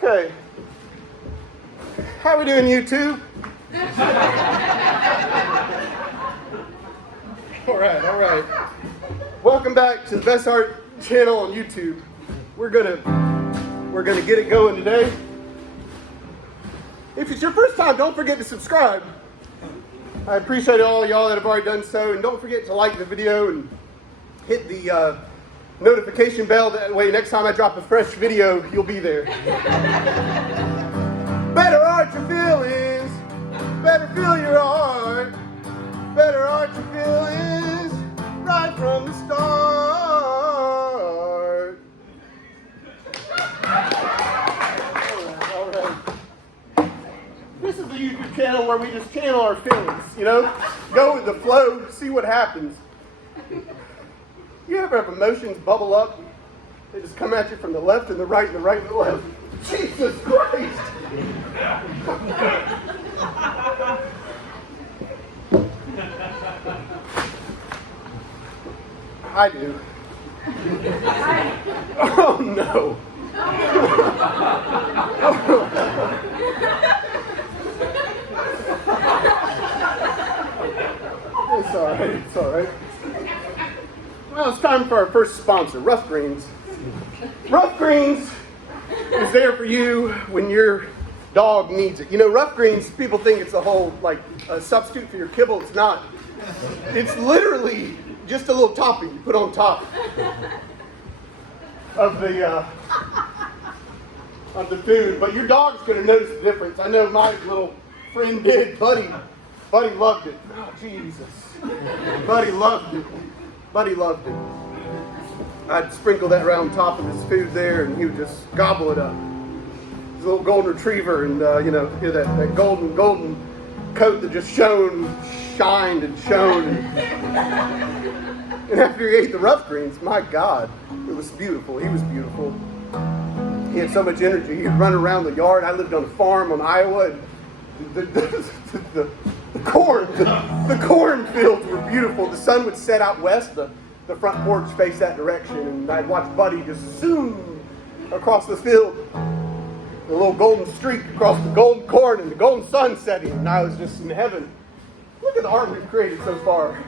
Okay. How we doing, YouTube? All right. Welcome back to the Best Art channel on YouTube. We're gonna get it going today. If it's your first time, don't forget to subscribe. I appreciate all y'all that have already done so, and don't forget to like the video and hit the notification bell. That way, next time I drop a fresh video, you'll be there. Better art your feelings, better feel your art, better art your feelings right from the start. All right. This is the YouTube channel where we just channel our feelings, go with the flow, see what happens. You ever have emotions bubble up? They just come at you from the left and the right and the right and the left. Jesus Christ! I do. Oh no! It's all right. Well, it's time for our first sponsor, Rough Greens. Rough Greens is there for you when your dog needs it. Rough Greens, people think it's a substitute for your kibble. It's not. It's literally just a little topping you put on top of the food. But your dog's going to notice the difference. I know my little friend did. Buddy loved it. Oh, Jesus. Buddy loved it. I'd sprinkle that around top of his food there, and he would just gobble it up. His little golden retriever, and that golden coat that just shined and shone. And after he ate the Rough Greens, my God, it was beautiful. He was beautiful. He had so much energy. He'd run around the yard. I lived on a farm in Iowa, and the cornfields were beautiful. The sun would set out west. The front porch faced that direction, and I'd watch Buddy just zoom across the field. A little golden streak across the golden corn and the golden sun setting, and I was just in heaven. Look at the art we've created so far.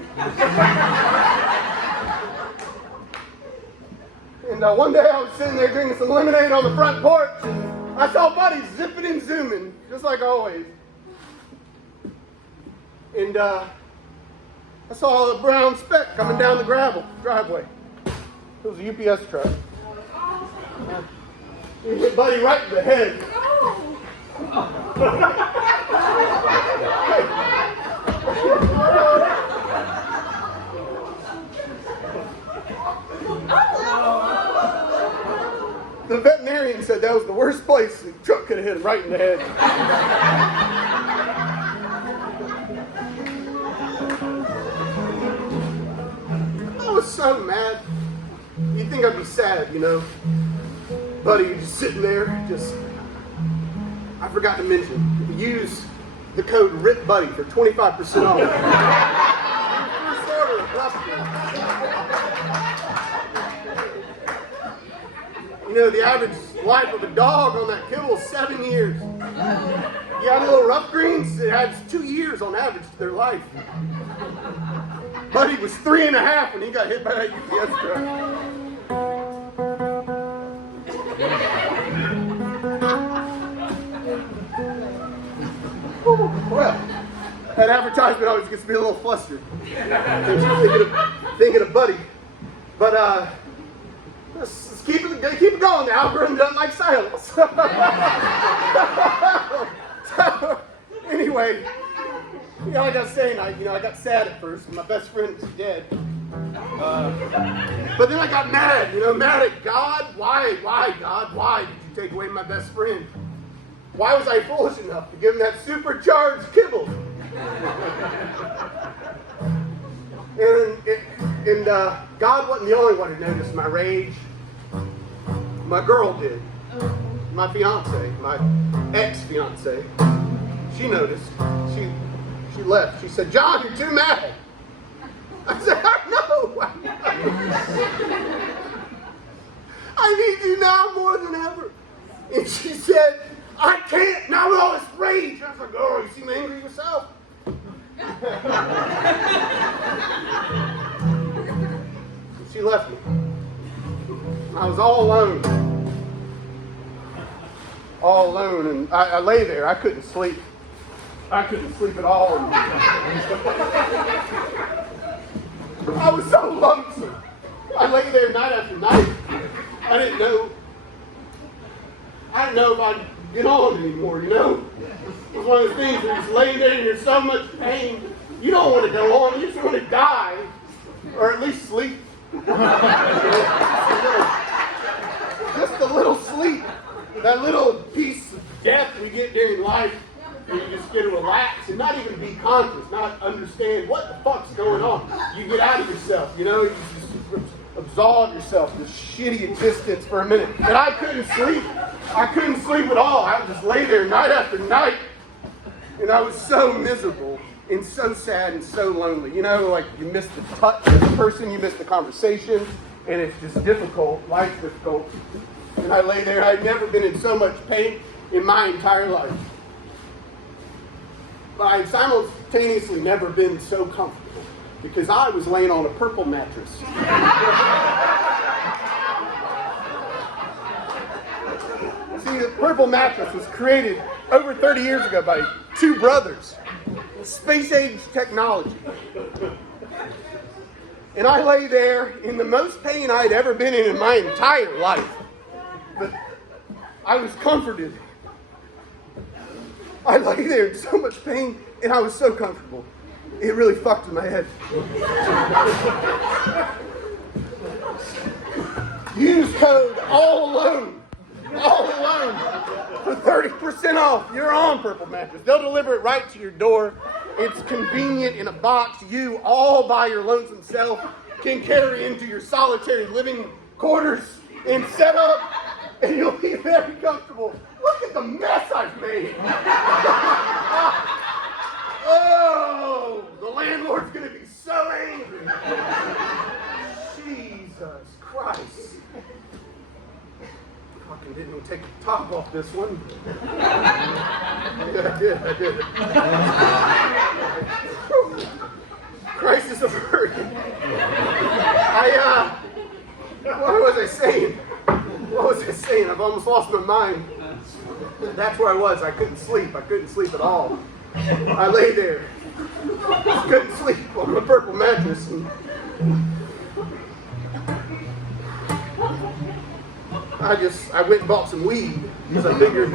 And one day I was sitting there drinking some lemonade on the front porch, and I saw Buddy zipping and zooming, just like always. And I saw a brown speck coming down the driveway. It was a UPS truck. It hit Buddy right in the head. The veterinarian said that was the worst place the truck could have hit him, right in the head. I was so mad. You'd think I'd be sad, Buddy just sitting there, I forgot to mention, use the code RIPBuddy for 25% off. First order of Rough Greens. The average life of a dog on that kibble is 7 years. You have a little Rough Greens, it adds 2 years on average to their life. Buddy was 3.5 when he got hit by that UPS truck. Well, that advertisement always gets me a little flustered. Thinking of Buddy. But let's keep it going. The algorithm doesn't like silence. So, anyway. Like I was saying, I got sad at first. My best friend was dead. But then I got mad, mad at God. Why, God? Why did you take away my best friend? Why was I foolish enough to give him that supercharged kibble? And God wasn't the only one who noticed my rage. My girl did. My fiance, my ex-fiance. She noticed. She left. She said, "John, you're too mad." I said, "I know. I need you now more than ever." And she said, I can't, now with all this rage. I was like, oh, you seem angry yourself. She left me. I was all alone. All alone, and I lay there. I couldn't sleep. I couldn't sleep at all. I was so lonesome. I lay there night after night. I didn't know if I'd get on anymore, you know? It was one of those things where you're just laying there and you're in so much pain. You don't want to go on, you just want to die. Or at least sleep. Just a little sleep. That little piece of death we get during life. You just get to relax and not even be conscious, not understand what the fuck's going on. You get out of yourself, you know, you just absolve yourself, this shitty existence for a minute. And I couldn't sleep. I couldn't sleep at all. I would just lay there night after night. And I was so miserable and so sad and so lonely. You know, like you miss the touch of the person, you miss the conversation, and it's just difficult. Life's difficult. And I lay there. I'd never been in so much pain in my entire life. But I'd simultaneously never been so comfortable because I was laying on a purple mattress. See, the purple mattress was created over 30 years ago by two brothers. Space-age technology. And I lay there in the most pain I'd ever been in my entire life. But I was comforted. I lay there in so much pain, and I was so comfortable. It really fucked with my head. Use code all alone for 30% off. You're on Purple Mattress. They'll deliver it right to your door. It's convenient in a box. You, all by your lonesome self, can carry into your solitary living quarters and set up, and you'll be very comfortable. Look at the mess I've made. Oh, the landlord's going to be so angry. Jesus Christ. Fucking didn't even take the top off this one. Yeah, I did. Crisis averted. What was I saying? I've almost lost my mind. That's where I was. I couldn't sleep. I couldn't sleep at all. I lay there. Couldn't sleep on my purple mattress. I went and bought some weed because I figured,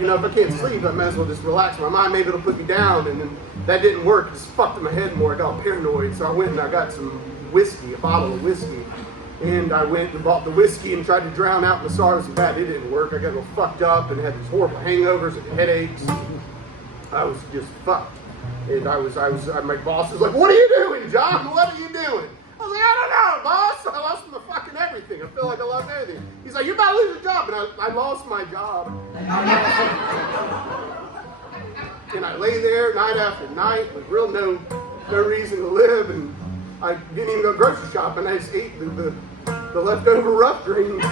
you know, if I can't sleep, I might as well just relax my mind. Maybe it'll put me down. And then that didn't work. It just fucked in my head more. I got paranoid. So I went and I got some whiskey, a bottle of whiskey. And I went and bought the whiskey and tried to drown out my sorrows and bad. It didn't work. I got all fucked up and had these horrible hangovers and headaches. I was just fucked. And my boss was like, "What are you doing, John? What are you doing?" I was like, "I don't know, boss. I lost my fucking everything. I feel like I lost everything." He's like, "You're about to lose your job." And I lost my job. And I lay there night after night with real no reason to live. And I didn't even go grocery shopping. I just ate the leftover rough greens.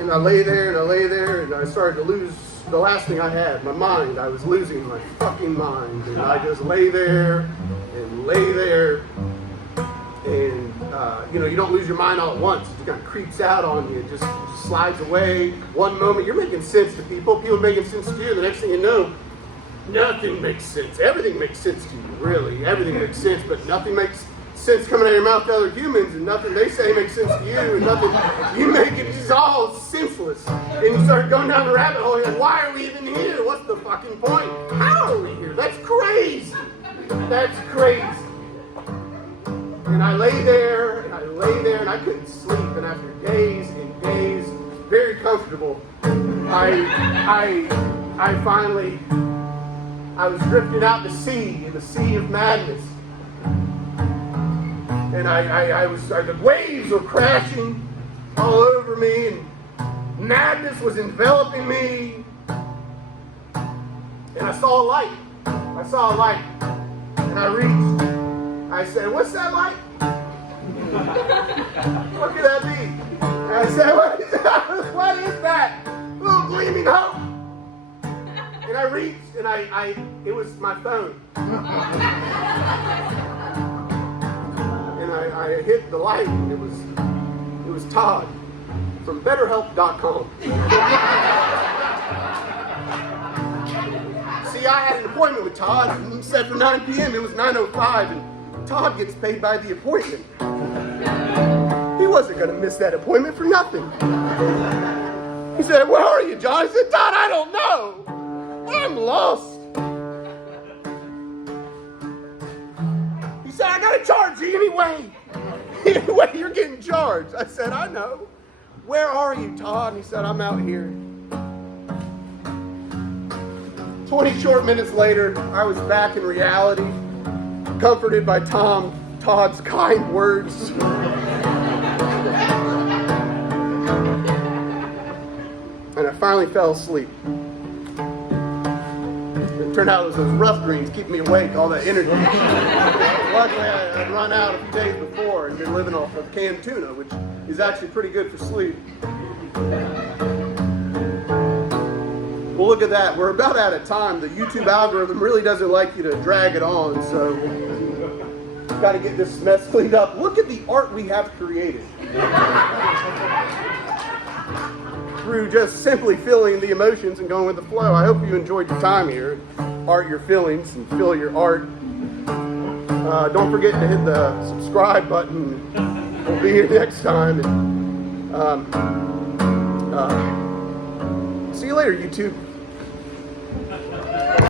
And I lay there, and I started to lose the last thing I had, my mind. I was losing my fucking mind. And I just lay there. And, you know, you don't lose your mind all at once. It just kind of creeps out on you. It just slides away. One moment, you're making sense to people. People are making sense to you. The next thing you know, nothing makes sense. Everything makes sense to you, really. Everything makes sense, but nothing makes sense coming out of your mouth to other humans, and nothing they say makes sense to you, and nothing you make it just all senseless. And you start going down the rabbit hole, you're like, why are we even here? What's the fucking point? How are we here? That's crazy. That's crazy. And I lay there, and I couldn't sleep. And after days and days, very comfortable, I finally was drifting out to sea, in the sea of madness. And the waves were crashing all over me, and madness was enveloping me. And I saw a light. And I I said, what's that like? What could that be? And I said, what is that? Little gleaming hope. And I reached, and it was my phone. And I hit the light, and it was Todd from BetterHelp.com. See, I had an appointment with Todd, and he said for 9 p.m. It was 9:05, and Todd gets paid by the appointment. He wasn't going to miss that appointment for nothing. He said, where are you, John? I said, Todd, I don't know. I'm lost. He said, I got to charge you anyway. Anyway, you're getting charged. I said, I know. Where are you, Todd? And he said, I'm out here. 20 short minutes later, I was back in reality, comforted by Todd's kind words. And I finally fell asleep. It turned out it was those rough greens keeping me awake, all that energy. Luckily, I'd run out a few days before and been living off of canned tuna, which is actually pretty good for sleep. Well, look at that. We're about out of time. The YouTube algorithm really doesn't like you to drag it on, so we've got to get this mess cleaned up. Look at the art we have created. Through just simply feeling the emotions and going with the flow. I hope you enjoyed your time here. Art your feelings and feel your art. Don't forget to hit the subscribe button. We'll be here next time. And, see you later, YouTube.